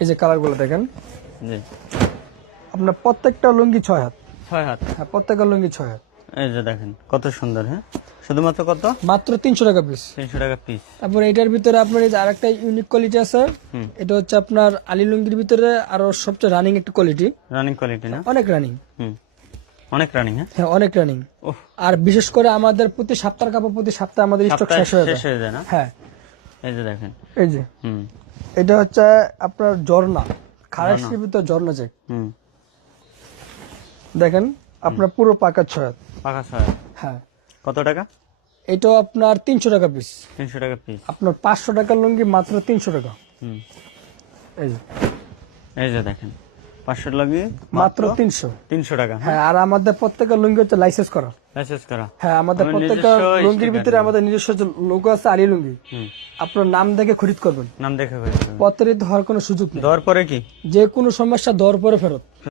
এই যে কালারগুলো দেখেন, জি আপনার প্রত্যেকটা লুঙ্গি 6 হাত। 6 হাত। হ্যাঁ, প্রত্যেকটা লুঙ্গি 6 হাত। এই যে দেখেন কত সুন্দর। হ্যাঁ, শুধুমাত্র কত? মাত্র 300 টাকা পিস। 300 টাকা পিস। তারপর এটার ভিতরে আপনার এই যে আরেকটা ইউনিক কোয়ালিটি আছে, এটা হচ্ছে আপনার আলী লুঙ্গির ভিতরে আরো সবচেয়ে রানিং একটা কোয়ালিটি। রানিং কোয়ালিটি না? অনেক রানিং। অনেক রানিং। হ্যাঁ, অনেক রানিং। আর বিশেষ করে আমাদের প্রতি সপ্তাহের কাপড় প্রতি সপ্তাহে আমাদের স্টক শেষ হয়ে যায় না? হ্যাঁ, এই যে দেখেন, এই যে এটা হচ্ছে আপনার ঝর্ণা, খারাসির ভিতর ঝর্ণা চেক। দেখেন আপনার পুরো পাকা 6 হাত। পাকা 6 হাত। হ্যাঁ। কত টাকা? এটাও আপনার 300 টাকা পিস। 300 টাকা পিস। আপনার 500 টাকার লুঙ্গি মাত্র 300 টাকা। এই যে, এই যে দেখেন 500 লুঙ্গি মাত্র 300 টাকা। হ্যাঁ, আর আমাদের প্রত্যেকটা লুঙ্গি হচ্ছে লাইসেন্স করা। লাইসেন্স করা। হ্যাঁ, আমাদের প্রত্যেকটা লুঙ্গির ভিতরে আমাদের নিজস্ব লোগো আছে, আলী লুঙ্গি। আপনার নাম দেখে খরিদ করবেন, নাম দেখে প্রতারিত হওয়ার কোনো সুযোগ নেই। দেওয়ার পরে কি যে কোনো সমস্যা দেওয়ার পরে ফেরত।